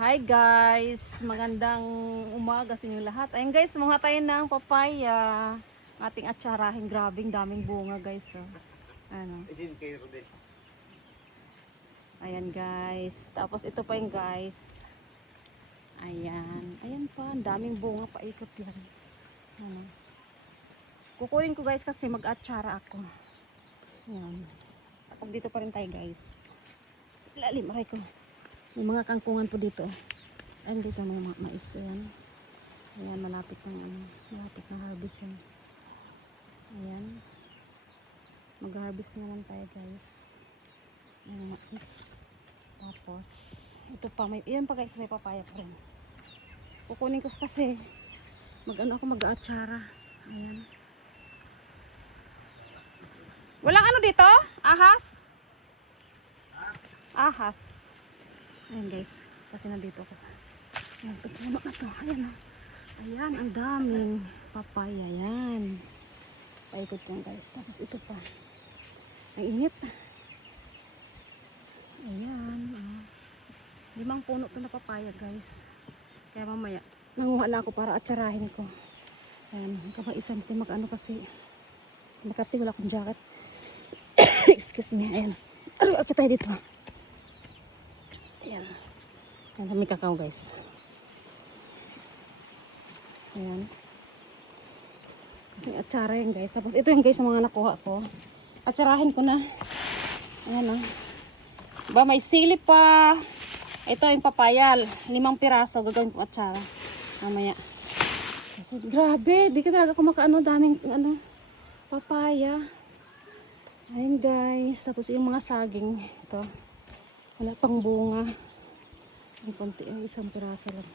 Hi guys, magandang umaga sa inyo lahat. Ayun guys, mga tayo ng papaya. Ating atsarahin, grabing daming bunga guys. Oh. Ano? Ayan guys. Tapos ito pa yung guys. Ayan. Ayan pa, ang daming bunga, paikot yan. Ano? Kukunin ko guys kasi mag-atsara ako. Ayan. Tapos dito pa rin tayo guys. Lalim, aray ko. May mga kangkungan po dito. Ayan guys, ang mga mais. Ayan. Ayan, malapit na harvest yan. Ayan. Mag-harvest na lang tayo guys. Ayan, mais. Tapos, ito pa. Ayan pa guys, may papaya pa rin. Kukunin ko kasi ako mag-aatsara. Ayan. Walang ano dito? Ahas? Ahas. Ayan guys, kasi nandito ako sa ayan, puno na to. Ayan, ayan, ang daming papaya. Ayan, paikot yan guys. Tapos ito pa, ang init. Ayan, 5 puno to na papaya guys. Kaya mamaya nanguha lang ako para atsarahin ko. Ayan, kapaisan natin mag-ano kasi makati, wala akong jacket. Excuse me. Ayan, akit tayo dito. Ayan. Ayan, may kakao guys. Ayan. Kasing atsara yan guys. Tapos ito yung guys, mga nakuha ko. Atsarahin ko na. Ayan o. Ba, may sili pa. Ito yung papayal. 5 piraso. Gagawin ko atsara. Mamaya. Kasi grabe. Di ka talaga kumakaano. Daming papaya. Ayan guys. Tapos yung mga saging. Ito. Wala pang bunga. Ang konti, 1 piraso lang.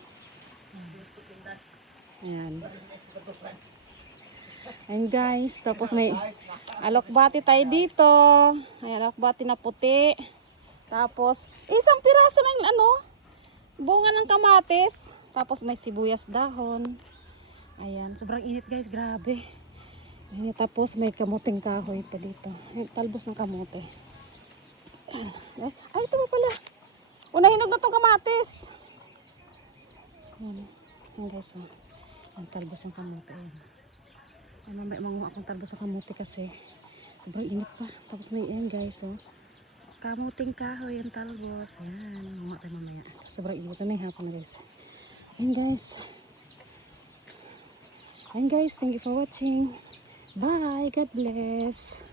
Ayan. Ayan guys. Tapos may alokbati tayo dito. Ayan, alokbati na puti. Tapos, 1 piraso ng bunga ng kamatis. Tapos may sibuyas dahon. Ayan, sobrang init guys, grabe. Ayan, tapos may kamuting kahoy pa dito. Ayan, talbos ng kamote. Ay, ito pa pala. Hinog na tong kamatis. Ayan guys. Ang talbos ng kamote. Ayan, mamaya manguha akong talbos ng kamote kasi sobrang init pa. Tapos may guys. Kamuting kahoy ang talbos. Ayan. Manguha tayo mamaya. Sobrang init. May hapon na guys. Ayan guys. Ayan guys. Thank you for watching. Bye. God bless.